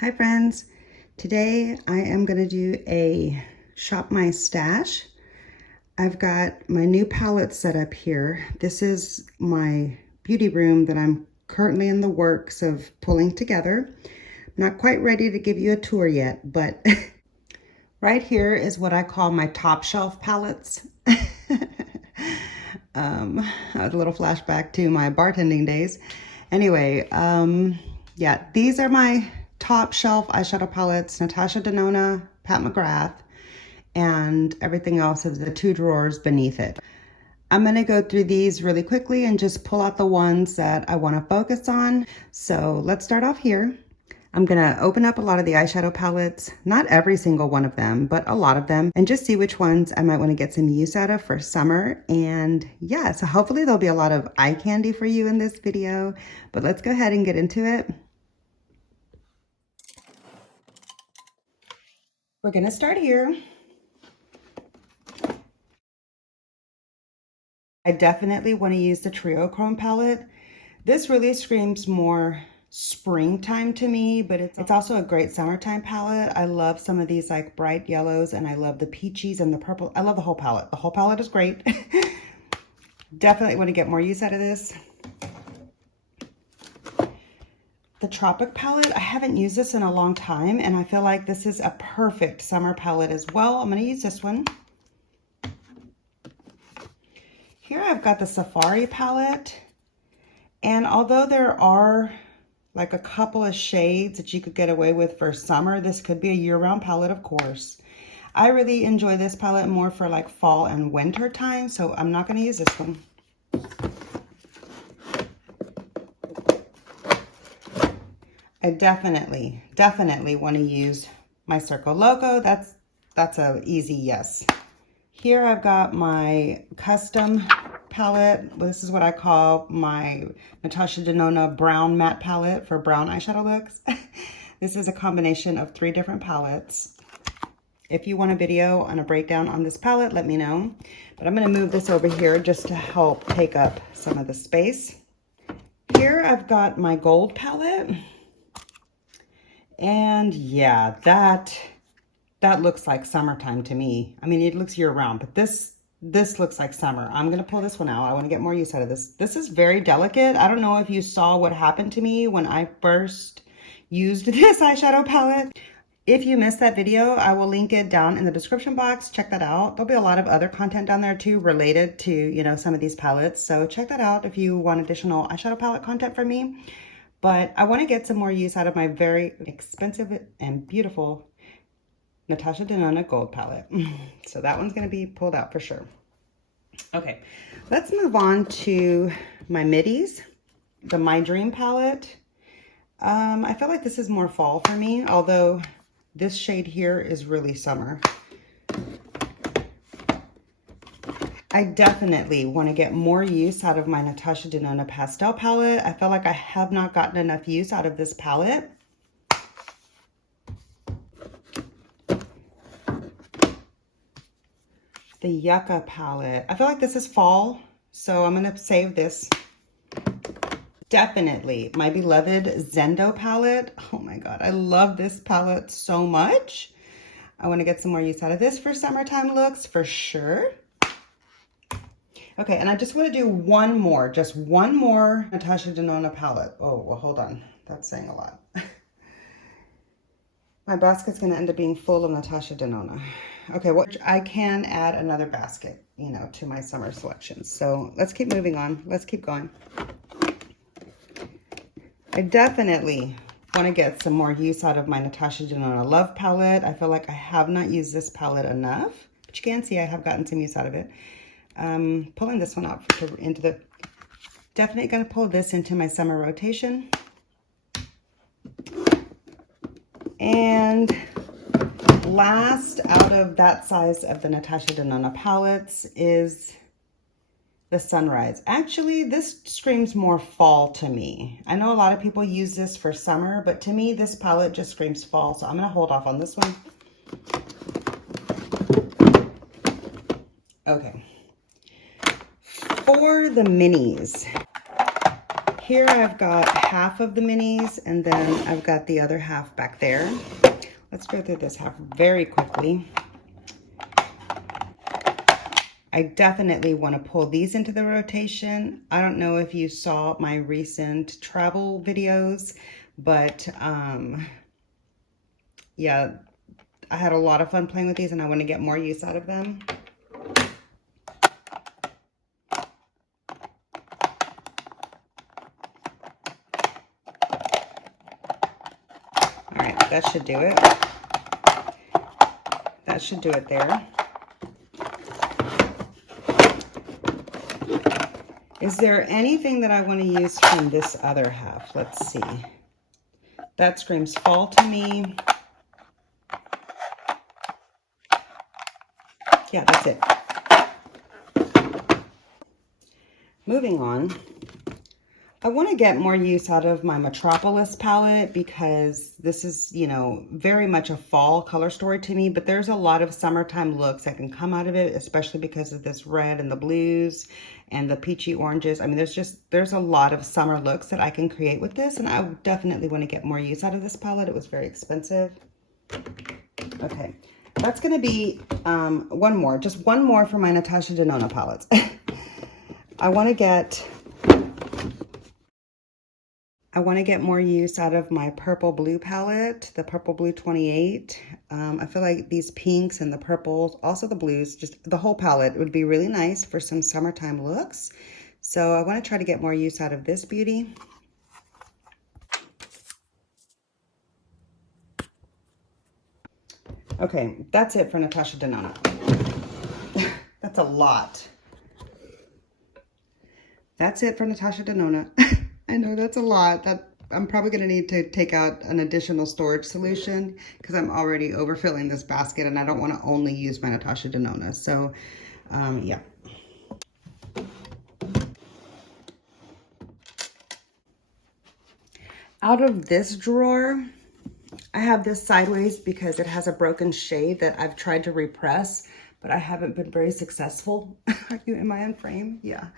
Hi friends, today I am going to do a shop my stash. I've got my new palette set up here. This is my beauty room that I'm currently in the works of pulling together. Not quite ready to give you a tour yet, but right here is what I call my top shelf palettes. A little flashback to my bartending days. Anyway, yeah, these are my top shelf eyeshadow palettes, Natasha Denona, Pat McGrath, and everything else is the two drawers beneath it. I'm going to go through these really quickly and just pull out the ones that I want to focus on. So let's start off here. I'm going to open up a lot of the eyeshadow palettes, not every single one of them, but a lot of them, and just see which ones I might want to get some use out of for summer. And yeah, so hopefully there'll be a lot of eye candy for you in this video, but let's go ahead and get into it. We're going to start here. I definitely want to use the Trio Chrome palette. This really screams more springtime to me, but it's also a great summertime palette. I love some of these like bright yellows, and I love the peaches and the purple. I love the whole palette. The whole palette is great. Definitely want to get more use out of this. The Tropic palette, I haven't used this in a long time, and I feel like this is a perfect summer palette as well. I'm going to use this one. Here I've got the Safari palette, and although there are like a couple of shades that you could get away with for summer, this could be a year-round palette, of course. I really enjoy this palette more for like fall and winter time, so I'm not going to use this one. I definitely want to use my Circo Loco. That's a easy yes. Here I've got my custom palette. This is what I call my Natasha Denona brown matte palette for brown eyeshadow looks. This is a combination of 3 different palettes. If you want a video on a breakdown on this palette, let me know. But I'm going to move this over here just to help take up some of the space. Here I've got my gold palette. And yeah, that looks like summertime to me. I mean, it looks year round, but this looks like summer. I'm going to pull this one out. I want to get more use out of this. This is very delicate. I don't know if you saw what happened to me when I first used this eyeshadow palette. If you missed that video, I will link it down in the description box. Check that out. There'll be a lot of other content down there too related to, you know, some of these palettes. So check that out if you want additional eyeshadow palette content from me. But I want to get some more use out of my very expensive and beautiful Natasha Denona gold palette. So that one's going to be pulled out for sure. Okay, let's move on to my middies. The My Dream palette. I feel like this is more fall for me, although this shade here is really summer. I definitely want to get more use out of my Natasha Denona pastel palette. I feel like I have not gotten enough use out of this palette. The Yucca palette. I feel like this is fall, so I'm going to save this. Definitely my beloved Zendo palette. Oh my god, I love this palette so much. I want to get some more use out of this for summertime looks for sure. Okay, and I just want to do one more, just one more Natasha Denona palette. Oh, well, hold on. That's saying a lot. My basket's going to end up being full of Natasha Denona. Okay, well, I can add another basket, you know, to my summer selections. So let's keep moving on. Let's keep going. I definitely want to get some more use out of my Natasha Denona Love palette. I feel like I have not used this palette enough, but you can see I have gotten some use out of it. Pulling this one out into the, definitely going to pull this into my summer rotation. And last out of that size of the Natasha Denona palettes is the Sunrise. Actually, this screams more fall to me. I know a lot of people use this for summer, but to me, this palette just screams fall. So I'm going to hold off on this one. Okay. For the minis, Here I've got half of the minis, and then I've got the other half back there. Let's go through this half very quickly. I definitely want to pull these into the rotation. I don't know if you saw my recent travel videos, but yeah, I had a lot of fun playing with these and I want to get more use out of them. All right, that should do it. That should do it there. Is there anything that I want to use from this other half? Let's see. That screams fall to me. Yeah, that's it. Moving on. I want to get more use out of my Metropolis palette because this is, you know, very much a fall color story to me, but there's a lot of summertime looks that can come out of it, especially because of this red and the blues and the peachy oranges. I mean, there's a lot of summer looks that I can create with this, and I definitely want to get more use out of this palette. It was very expensive. Okay, that's going to be just one more for my Natasha Denona palettes. I want to get more use out of my purple blue palette, the purple blue 28. I feel like these pinks and the purples, also the blues, just the whole palette would be really nice for some summertime looks. So I want to try to get more use out of this beauty. Okay, that's it for Natasha Denona. That's a lot. That's it for Natasha Denona. I know that's a lot. That I'm probably going to need to take out an additional storage solution because I'm already overfilling this basket and I don't want to only use my Natasha Denona. So, yeah. Out of this drawer, I have this sideways because it has a broken shade that I've tried to repress, but I haven't been very successful. Am I in frame? Yeah.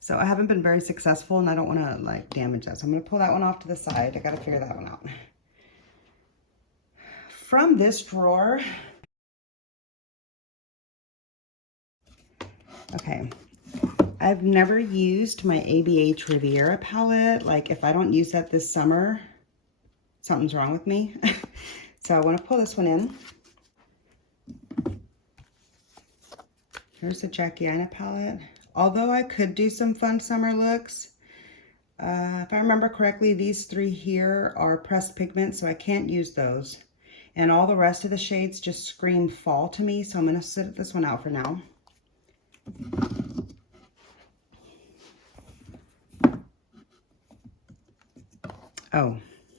So I haven't been very successful and I don't want to like damage that. So I'm going to pull that one off to the side. I got to figure that one out. From this drawer, okay, I've never used my ABH Riviera palette. Like if I don't use that this summer, something's wrong with me. So I want to pull this one in. Here's the Jackie Aina palette. Although I could do some fun summer looks, if I remember correctly, these three here are pressed pigments, so I can't use those. And all the rest of the shades just scream fall to me, so I'm going to sit this one out for now. Oh,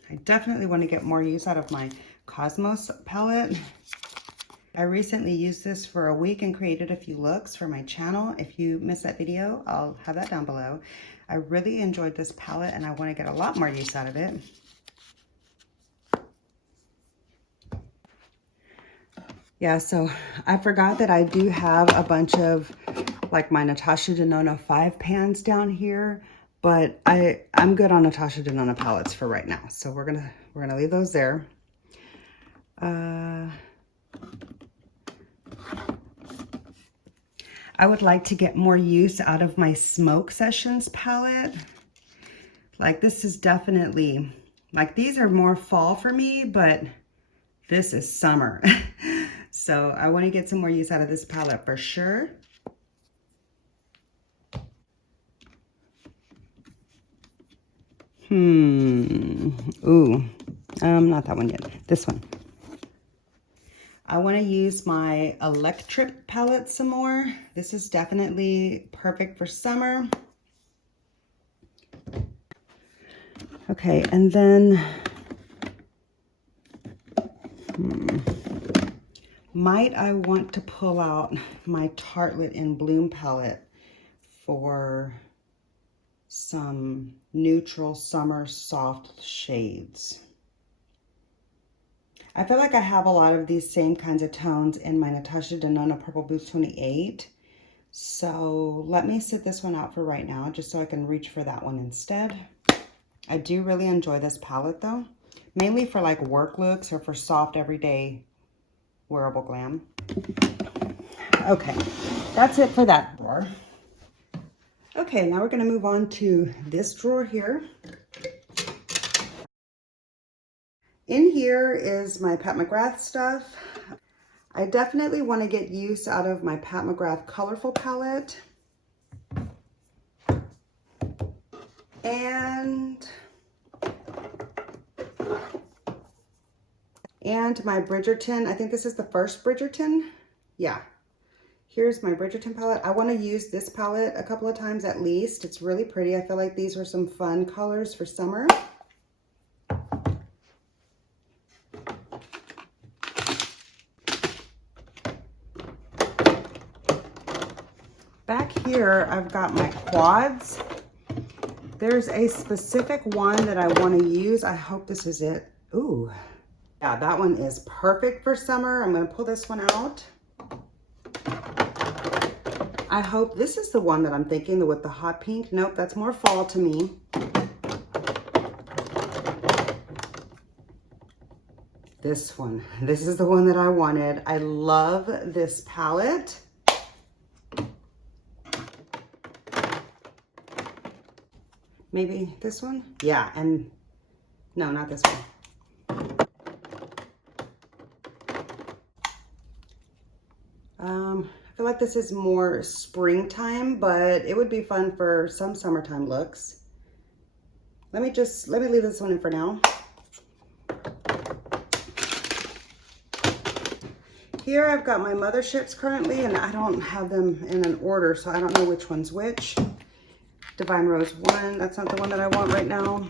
I definitely want to get more use out of my Cosmos palette. I recently used this for a week and created a few looks for my channel. If you missed that video, I'll have that down below. I really enjoyed this palette and I want to get a lot more use out of it. Yeah, so I forgot that I do have a bunch of like my Natasha Denona 5 pans down here, but I'm good on Natasha Denona palettes for right now. So we're gonna leave those there. I would like to get more use out of my Smoke Sessions palette. Like this is definitely, like these are more fall for me, but this is summer. So I want to get some more use out of this palette for sure. Ooh, not that one yet. This one. I want to use my Electric palette some more. This is definitely perfect for summer. Okay, and then might I want to pull out my Tartelette in Bloom palette for some neutral summer soft shades. I feel like I have a lot of these same kinds of tones in my Natasha Denona Purple Boost 28. So let me sit this one out for right now, just so I can reach for that one instead. I do really enjoy this palette though, mainly for like work looks or for soft everyday wearable glam. Okay, that's it for that drawer. Okay, now we're going to move on to this drawer here. In here is my Pat McGrath stuff. I definitely want to get use out of my Pat McGrath Colorful palette. And my Bridgerton. I think this is the first Bridgerton. Yeah. Here's my Bridgerton palette. I want to use this palette a couple of times at least. It's really pretty. I feel like these are some fun colors for summer. Back here, I've got my quads. There's a specific one that I want to use. I hope this is it. Ooh, yeah, that one is perfect for summer. I'm going to pull this one out. I hope this is the one that I'm thinking, with the hot pink. Nope, that's more fall to me. This one. This is the one that I wanted. I love this palette. Maybe this one? Yeah, and no, not this one. I feel like this is more springtime, but it would be fun for some summertime looks. Let me leave this one in for now. Here I've got my motherships currently, and I don't have them in an order, so I don't know which one's which. Divine Rose 1, that's not the one that I want right now,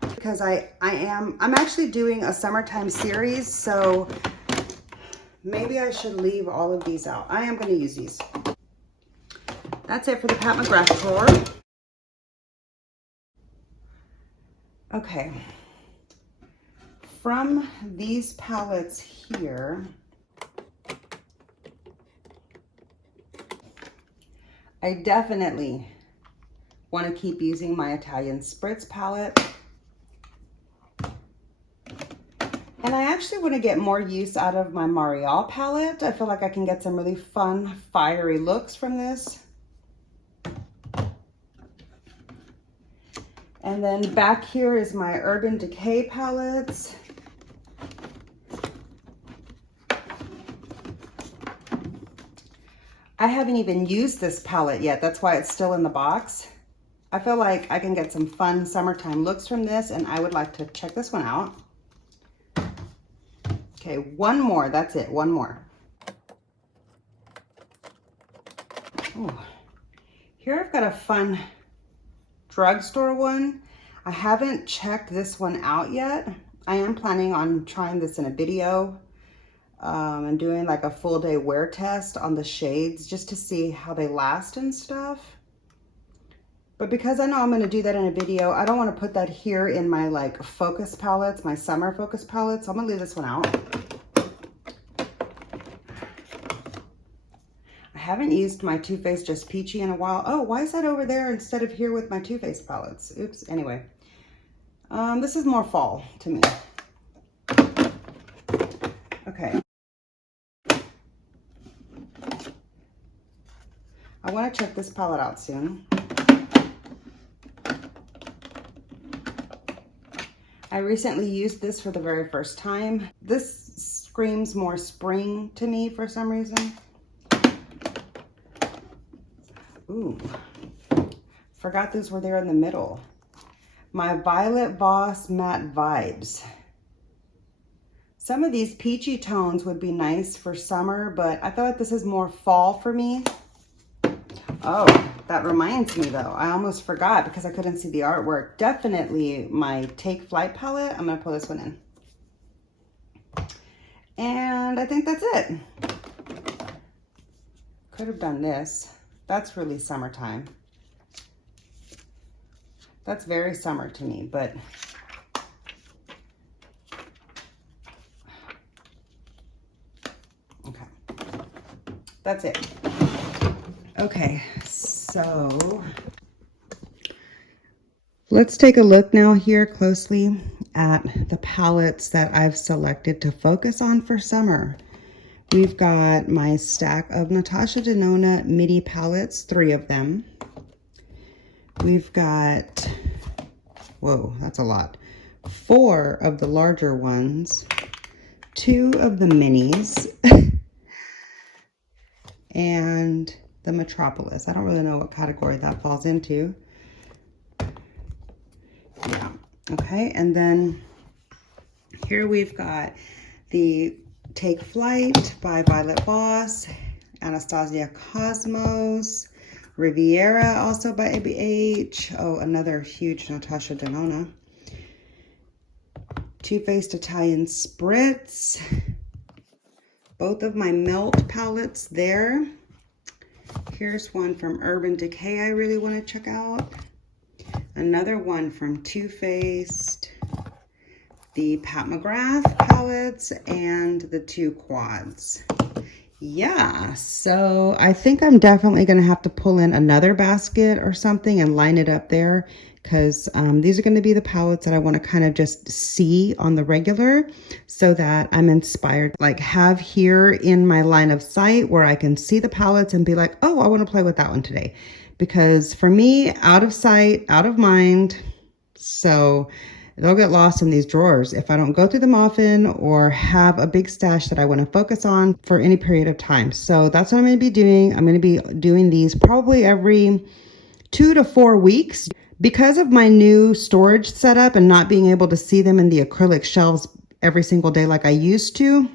because I'm actually doing a summertime series, so maybe I should leave all of these out. I am going to use these. That's it for the Pat McGrath drawer. Okay. From these palettes here, I definitely want to keep using my Italian Spritz palette. And I actually want to get more use out of my Marielle palette. I feel like I can get some really fun, fiery looks from this. And then back here is my Urban Decay palettes. I haven't even used this palette yet. That's why it's still in the box. I feel like I can get some fun summertime looks from this, and I would like to check this one out. Okay, one more. That's it. One more. Ooh. Here I've got a fun drugstore one. I haven't checked this one out yet. I am planning on trying this in a video and doing like a full day wear test on the shades just to see how they last and stuff. But because I know I'm going to do that in a video, I don't want to put that here in my like focus palettes, my summer focus palettes. So I'm going to leave this one out. I haven't used my Too Faced Just Peachy in a while. Oh, why is that over there instead of here with my Too Faced palettes? Oops. Anyway, this is more fall to me. Okay. I want to check this palette out soon. I recently used this for the very first time. This screams more spring to me for some reason. Ooh, forgot these were there in the middle. My Violet Voss Matte Vibes. Some of these peachy tones would be nice for summer, but I feel like this is more fall for me. Oh, that reminds me though, I almost forgot because I couldn't see the artwork. Definitely my Take Flight palette. I'm gonna pull this one in. And I think that's it. Could have done this. That's really summertime. That's very summer to me, but okay. That's it. Okay, so Let's take a look now here closely at the palettes that I've selected to focus on for summer. We've got my stack of Natasha Denona midi palettes, 3 of them. We've got, whoa, that's a lot. 4 of the larger ones, 2 of the minis, and the Metropolis. I don't really know what category that falls into. Yeah, okay, and then here we've got the Take Flight by Violet Voss, Anastasia Cosmos, Riviera, also by ABH. Oh, another huge Natasha Denona. Too Faced Italian Spritz. Both of my Melt palettes there. Here's one from Urban Decay I really want to check out. Another one from Too Faced. The Pat McGrath palettes and the 2 quads. Yeah, so I think I'm definitely going to have to pull in another basket or something and line it up there, because these are going to be the palettes that I want to kind of just see on the regular so that I'm inspired, like have here in my line of sight where I can see the palettes and be like, oh, I want to play with that one today. Because for me, out of sight, out of mind, so they'll get lost in these drawers if I don't go through them often or have a big stash that I want to focus on for any period of time. So that's what I'm going to be doing. I'm going to be doing these probably every 2 to 4 weeks. Because of my new storage setup and not being able to see them in the acrylic shelves every single day like I used to,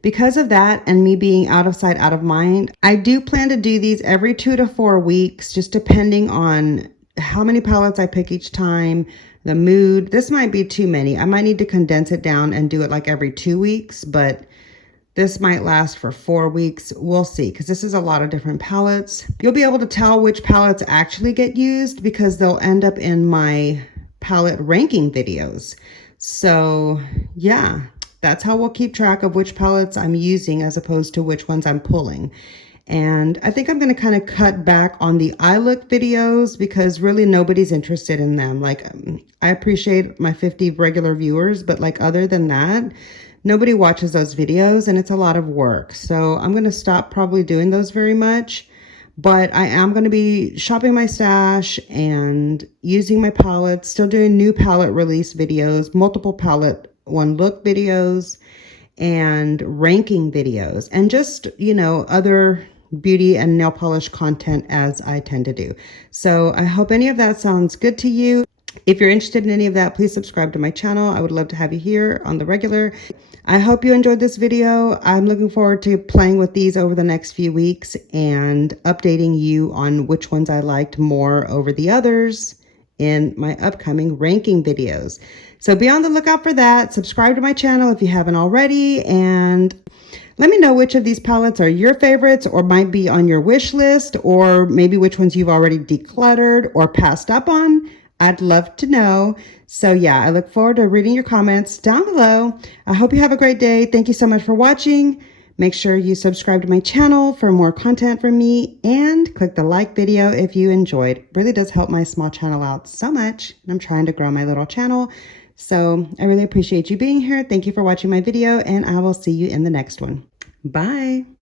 because of that and me being out of sight, out of mind, I do plan to do these every 2 to 4 weeks, just depending on how many palettes I pick each time, the mood. This might be too many. I might need to condense it down and do it like every 2 weeks, but this might last for 4 weeks. We'll see, because this is a lot of different palettes. You'll be able to tell which palettes actually get used because they'll end up in my palette ranking videos. So yeah, that's how we'll keep track of which palettes I'm using as opposed to which ones I'm pulling. And I think I'm going to kind of cut back on the eye look videos because really nobody's interested in them. Like, I appreciate my 50 regular viewers, but like other than that, nobody watches those videos and it's a lot of work. So I'm going to stop probably doing those very much, but I am going to be shopping my stash and using my palettes, still doing new palette release videos, multiple palette one look videos, and ranking videos, and just, you know, other beauty and nail polish content as I tend to do. So I hope any of that sounds good to you. If you're interested in any of that, please subscribe to my channel. I would love to have you here on the regular. I hope you enjoyed this video. I'm looking forward to playing with these over the next few weeks and updating you on which ones I liked more over the others in my upcoming ranking videos. So be on the lookout for that. Subscribe to my channel if you haven't already, and let me know which of these palettes are your favorites or might be on your wish list, or maybe which ones you've already decluttered or passed up on. I'd love to know. So yeah, I look forward to reading your comments down below. I hope you have a great day. Thank you so much for watching. Make sure you subscribe to my channel for more content from me, and click the like video if you enjoyed. It really does help my small channel out so much. I'm trying to grow my little channel. So I really appreciate you being here. Thank you for watching my video, and I will see you in the next one. Bye.